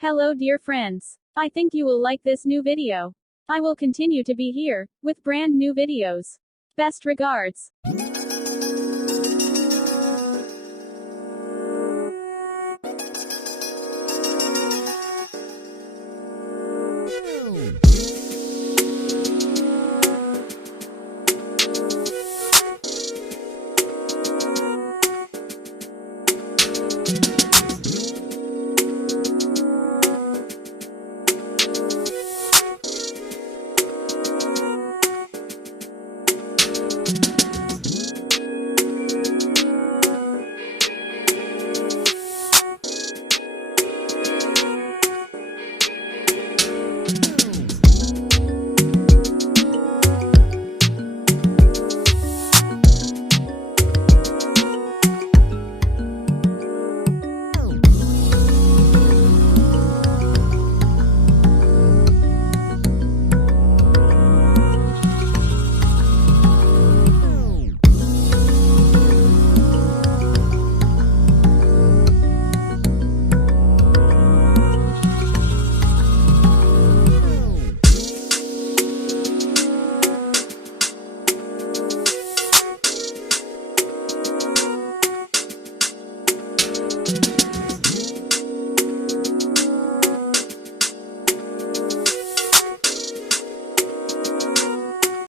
Hello dear friends. I think you will like this new video. I will continue to be here, with brand new videos. Best regards.